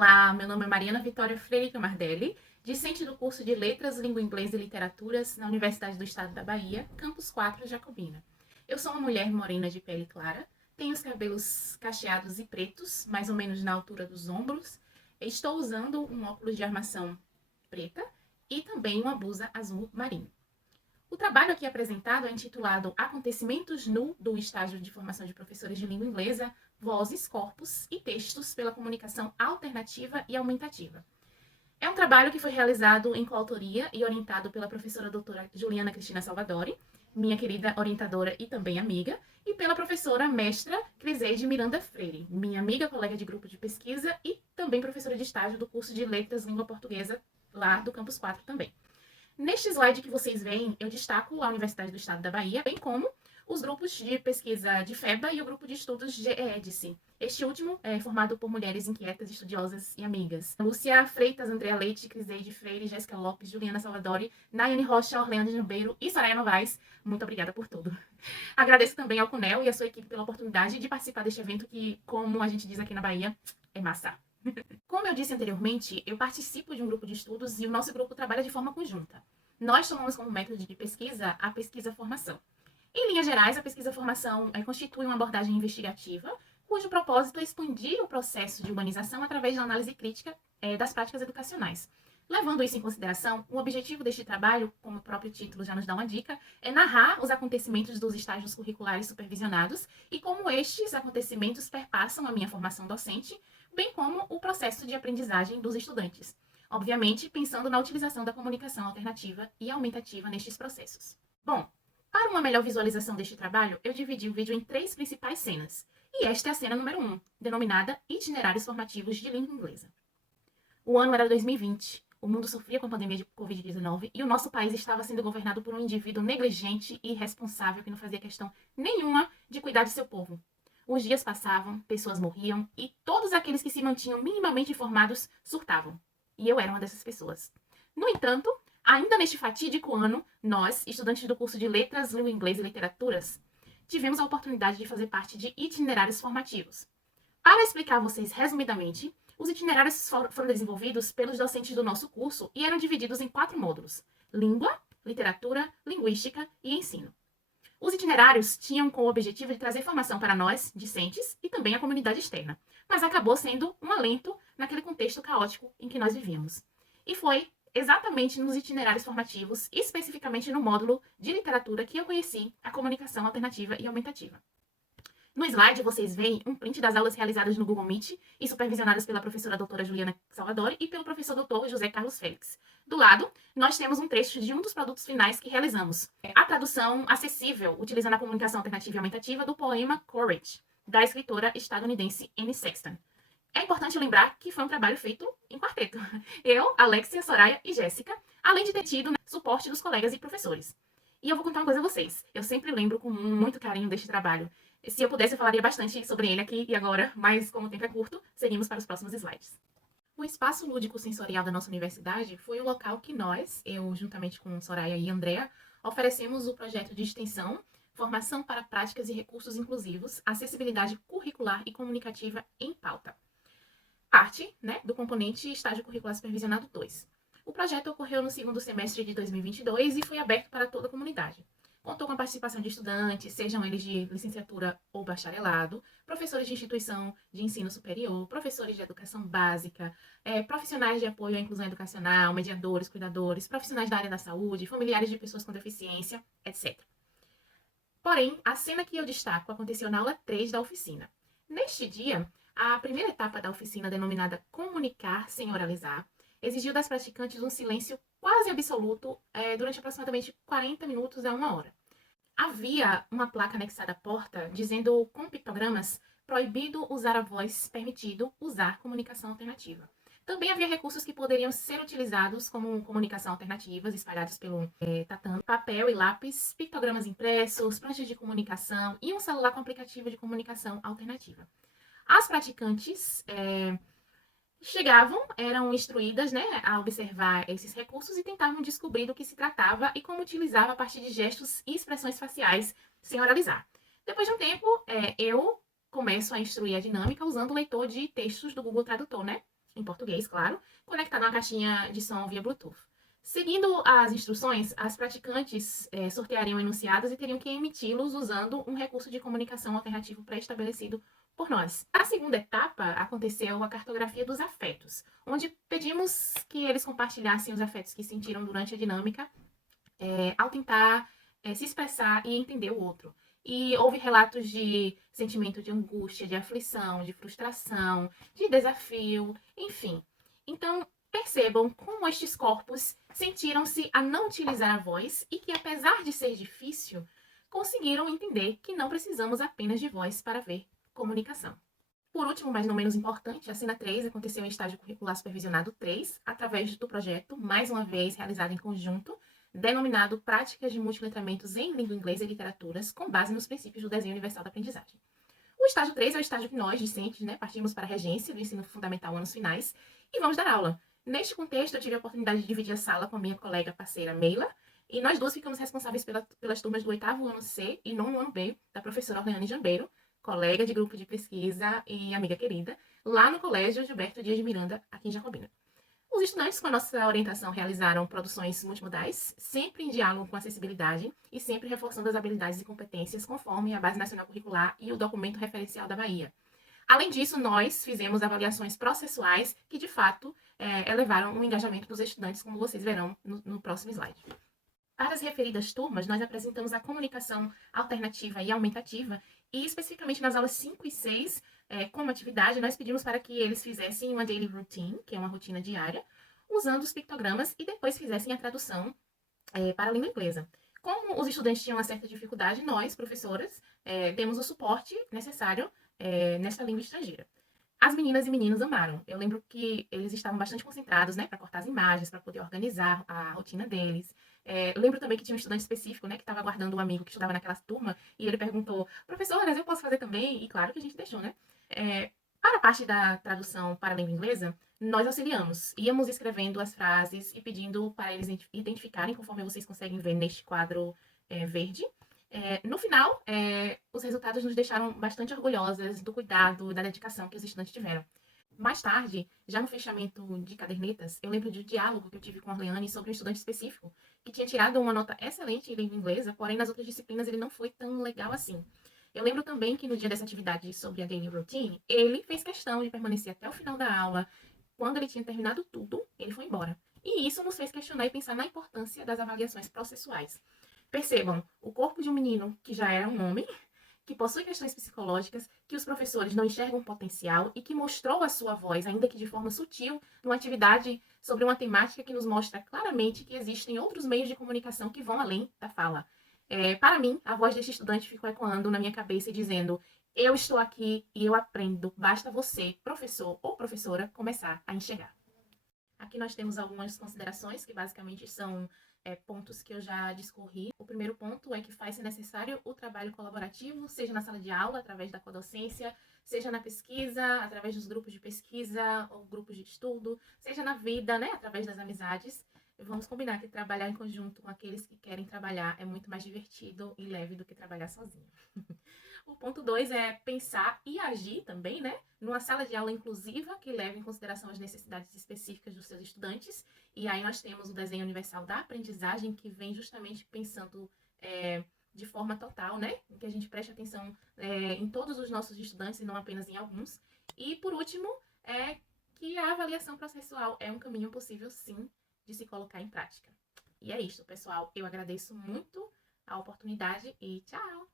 Olá, meu nome é Mariana Vitória Freire Camardelli, discente do curso de Letras, Língua Inglesa e Literaturas na Universidade do Estado da Bahia, Campus 4, Jacobina. Eu sou uma mulher morena de pele clara, tenho os cabelos cacheados e pretos, mais ou menos na altura dos ombros. Estou usando um óculos de armação preta e também uma blusa azul marinho. O trabalho aqui apresentado é intitulado Acontecimentos no do Estágio de Formação de Professores de Língua Inglesa, Vozes, Corpos e Textos pela Comunicação Alternativa e Aumentativa. É um trabalho que foi realizado em coautoria e orientado pela professora doutora Juliana Cristina Salvadori, minha querida orientadora e também amiga, e pela professora mestra Criseide Miranda Freire, minha amiga, colega de grupo de pesquisa e também professora de estágio do curso de Letras Língua Portuguesa lá do Campus 4 também. Neste slide que vocês veem, eu destaco a Universidade do Estado da Bahia, bem como os grupos de pesquisa de FEBA e o grupo de estudos GEDICE. Este último é formado por mulheres inquietas, estudiosas e amigas. Lúcia Freitas, Andrea Leite, Criseide Freire, Jéssica Lopes, Juliana Salvadori, Nayane Rocha, Orleana Jambeiro e Soraya Novaes. Muito obrigada por tudo. Agradeço também ao CUNEL e à sua equipe pela oportunidade de participar deste evento que, como a gente diz aqui na Bahia, é massa. Como eu disse anteriormente, eu participo de um grupo de estudos e o nosso grupo trabalha de forma conjunta. Nós tomamos como método de pesquisa a pesquisa-formação. Em linhas gerais, a pesquisa-formação constitui uma abordagem investigativa, cujo propósito é expandir o processo de humanização através da análise crítica das práticas educacionais. Levando isso em consideração, o objetivo deste trabalho, como o próprio título já nos dá uma dica, é narrar os acontecimentos dos estágios curriculares supervisionados e como estes acontecimentos perpassam a minha formação docente, bem como o processo de aprendizagem dos estudantes. Obviamente, pensando na utilização da comunicação alternativa e aumentativa nestes processos. Bom, para uma melhor visualização deste trabalho, eu dividi o vídeo em 3 principais cenas. E esta é a cena número 1, denominada Itinerários Formativos de Língua Inglesa. O ano era 2020, o mundo sofria com a pandemia de Covid-19 e o nosso país estava sendo governado por um indivíduo negligente e irresponsável que não fazia questão nenhuma de cuidar de seu povo. Os dias passavam, pessoas morriam e todos aqueles que se mantinham minimamente informados surtavam. E eu era uma dessas pessoas. No entanto, ainda neste fatídico ano, nós, estudantes do curso de Letras, Língua Inglesa e Literaturas, tivemos a oportunidade de fazer parte de itinerários formativos. Para explicar a vocês resumidamente, os itinerários foram desenvolvidos pelos docentes do nosso curso e eram divididos em 4 módulos: Língua, Literatura, Linguística e Ensino. Os itinerários tinham como objetivo de trazer formação para nós, discentes, e também a comunidade externa, mas acabou sendo um alento naquele contexto caótico em que nós vivíamos. E foi exatamente nos itinerários formativos, especificamente no módulo de literatura, que eu conheci a comunicação alternativa e aumentativa. No slide, vocês veem um print das aulas realizadas no Google Meet e supervisionadas pela professora doutora Juliana Salvadori e pelo professor doutor José Carlos Félix. Do lado, nós temos um trecho de um dos produtos finais que realizamos. A tradução acessível, utilizando a comunicação alternativa e aumentativa, do poema Courage, da escritora estadunidense Anne Sexton. É importante lembrar que foi um trabalho feito em quarteto. Eu, Alexia, Soraya e Jéssica, além de ter tido suporte dos colegas e professores. E eu vou contar uma coisa a vocês. Eu sempre lembro com muito carinho deste trabalho. Se eu pudesse, eu falaria bastante sobre ele aqui e agora, mas como o tempo é curto, seguimos para os próximos slides. O espaço lúdico sensorial da nossa universidade foi o local que nós, eu juntamente com Soraya e Andrea, oferecemos o projeto de extensão Formação para Práticas e Recursos Inclusivos, Acessibilidade Curricular e Comunicativa em Pauta. Parte, do componente Estágio Curricular Supervisionado 2. O projeto ocorreu no segundo semestre de 2022 e foi aberto para toda a comunidade. Contou com a participação de estudantes, sejam eles de licenciatura ou bacharelado, professores de instituição de ensino superior, professores de educação básica, profissionais de apoio à inclusão educacional, mediadores, cuidadores, profissionais da área da saúde, familiares de pessoas com deficiência, etc. Porém, a cena que eu destaco aconteceu na aula 3 da oficina. Neste dia, a primeira etapa da oficina, denominada Comunicar sem Oralizar, exigiu das praticantes um silêncio quase absoluto durante aproximadamente 40 minutos a 1 hora. Havia uma placa anexada à porta dizendo com pictogramas: proibido usar a voz, permitido usar comunicação alternativa. Também havia recursos que poderiam ser utilizados como comunicação alternativas, espalhados pelo tatame, papel e lápis, pictogramas impressos, pranchas de comunicação e um celular com aplicativo de comunicação alternativa. As praticantes chegavam, eram instruídas a observar esses recursos e tentavam descobrir do que se tratava e como utilizava a partir de gestos e expressões faciais sem oralizar. Depois de um tempo, eu começo a instruir a dinâmica usando o leitor de textos do Google Tradutor, em português, claro, conectado a uma caixinha de som via Bluetooth. Seguindo as instruções, as praticantes sorteariam enunciados e teriam que emiti-los usando um recurso de comunicação alternativo pré-estabelecido por nós. A segunda etapa aconteceu a cartografia dos afetos, onde pedimos que eles compartilhassem os afetos que sentiram durante a dinâmica ao tentar se expressar e entender o outro. E houve relatos de sentimento de angústia, de aflição, de frustração, de desafio, enfim. Então, percebam como estes corpos sentiram-se a não utilizar a voz e que, apesar de ser difícil, conseguiram entender que não precisamos apenas de voz para ver comunicação. Por último, mas não menos importante, a cena 3 aconteceu em estágio curricular supervisionado 3, através do projeto, mais uma vez realizado em conjunto, denominado Práticas de Multiletramentos em Língua Inglesa e Literaturas, com base nos princípios do Desenho Universal da Aprendizagem. O estágio 3 é o estágio que nós, discentes, partimos para a regência do ensino fundamental anos finais e vamos dar aula. Neste contexto, eu tive a oportunidade de dividir a sala com a minha colega parceira Meila, e nós duas ficamos responsáveis pelas turmas do 8º ano C e 9º ano B, da professora Orleane Jambeiro, colega de grupo de pesquisa e amiga querida, lá no Colégio Gilberto Dias de Miranda, aqui em Jacobina. Os estudantes, com a nossa orientação, realizaram produções multimodais, sempre em diálogo com acessibilidade e sempre reforçando as habilidades e competências conforme a Base Nacional Curricular e o documento referencial da Bahia. Além disso, nós fizemos avaliações processuais que, de fato, elevaram o engajamento dos estudantes, como vocês verão no próximo slide. Para as referidas turmas, nós apresentamos a comunicação alternativa e aumentativa e, especificamente nas aulas 5 e 6, como atividade, nós pedimos para que eles fizessem uma daily routine, que é uma rotina diária, usando os pictogramas e depois fizessem a tradução para a língua inglesa. Como os estudantes tinham uma certa dificuldade, nós, professoras, demos o suporte necessário nessa língua estrangeira. As meninas e meninos amaram. Eu lembro que eles estavam bastante concentrados, para cortar as imagens, para poder organizar a rotina deles. Lembro também que tinha um estudante específico, que estava aguardando um amigo que estudava naquela turma, e ele perguntou, professoras, eu posso fazer também? E claro que a gente deixou, para a parte da tradução para a língua inglesa, nós auxiliamos. Íamos escrevendo as frases e pedindo para eles identificarem, conforme vocês conseguem ver neste quadro verde. No final, os resultados nos deixaram bastante orgulhosas do cuidado e da dedicação que os estudantes tiveram. Mais tarde, já no fechamento de cadernetas, eu lembro de um diálogo que eu tive com a Orleane sobre um estudante específico, que tinha tirado uma nota excelente em língua inglesa, porém nas outras disciplinas ele não foi tão legal assim. Eu lembro também que no dia dessa atividade sobre a daily routine, ele fez questão de permanecer até o final da aula. Quando ele tinha terminado tudo, ele foi embora. E isso nos fez questionar e pensar na importância das avaliações processuais. Percebam, o corpo de um menino que já era um homem, que possui questões psicológicas, que os professores não enxergam potencial e que mostrou a sua voz, ainda que de forma sutil, numa atividade sobre uma temática que nos mostra claramente que existem outros meios de comunicação que vão além da fala. Para mim, a voz deste estudante ficou ecoando na minha cabeça e dizendo: eu estou aqui e eu aprendo, basta você, professor ou professora, começar a enxergar. Aqui nós temos algumas considerações que basicamente são pontos que eu já discorri. O primeiro ponto é que faz-se necessário o trabalho colaborativo, seja na sala de aula, através da codocência, seja na pesquisa, através dos grupos de pesquisa ou grupos de estudo, seja na vida, através das amizades. Vamos combinar que trabalhar em conjunto com aqueles que querem trabalhar é muito mais divertido e leve do que trabalhar sozinho. O ponto 2 é pensar e agir também, numa sala de aula inclusiva que leve em consideração as necessidades específicas dos seus estudantes. E aí nós temos o Desenho Universal da Aprendizagem, que vem justamente pensando de forma total, em que a gente preste atenção em todos os nossos estudantes e não apenas em alguns. E, por último, que a avaliação processual é um caminho possível, sim, de se colocar em prática. E é isso, pessoal. Eu agradeço muito a oportunidade e tchau!